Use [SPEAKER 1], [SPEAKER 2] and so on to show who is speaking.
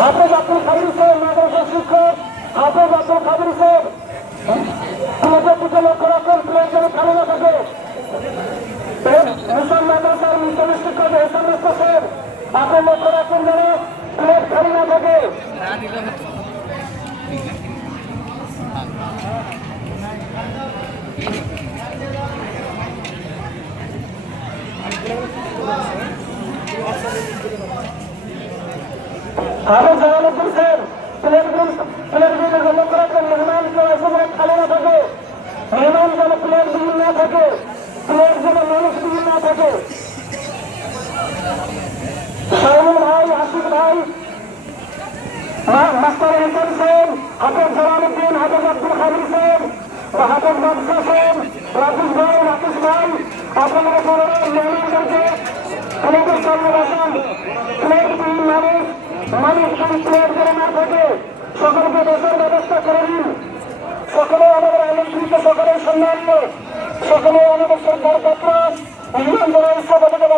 [SPEAKER 1] হাফেজ আব্দুল খাবির স্যার মাদ্রাসা শিক্ষক হাফেজ আব্দুল খাবির স্যার প্লেটের দিকে লক্ষ্য রাখুন প্লেট যেন খালি না থাকে মিশন মাদ্রাসার মিশন শিক্ষক এহসান রাস্তা স্যার আপনি লক্ষ্য রাখুন যেন প্লেট খালি না থাকে আরও জানানোর স্যার প্লেটগুলো প্লেটগুলো লক্ষ্য রাখুন মেহমান যেন সময় খালি না থাকে। মেহমান যেন প্লেটগুলো না থাকে। প্লেট যেন মানুষগুলো না থাকে। শাহিনুল ভাই হাসিফ ভাই মাস্টার হেসান সেন, হাফেজ জালালউদ্দিন, হাফেজ আব্দুল খাবির সেন বা হাফেজ বাদশা সেন রাজীব ভাই, রাকেশ ভাই, আপনারা বলেন মেহমানদেরকে প্লেটের সামনে বসান প্লেট তিন মানুষ মানুষ না থাকে সকলকে বসার ব্যবস্থা করে দিন। সকলে আমাদের আলোচনিত সকলের সম্মান্য সকলে আমাদের সরকার পত্র যারা